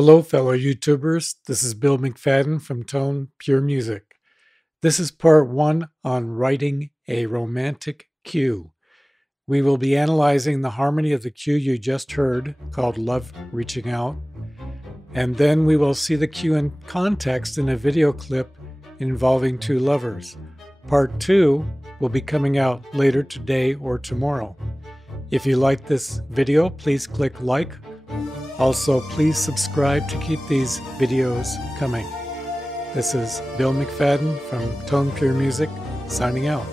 Hello, fellow YouTubers. This is Bill McFadden from Tone Pure Music. This is part one on writing a romantic cue. We will be analyzing the harmony of the cue you just heard, called Love Reaching Out, and then we will see the cue in context in a video clip involving two lovers. Part two will be coming out later today or tomorrow. If you like this video, please click like. Also, please subscribe to keep these videos coming. This is Bill McFadden from Tone Pure Music, signing out.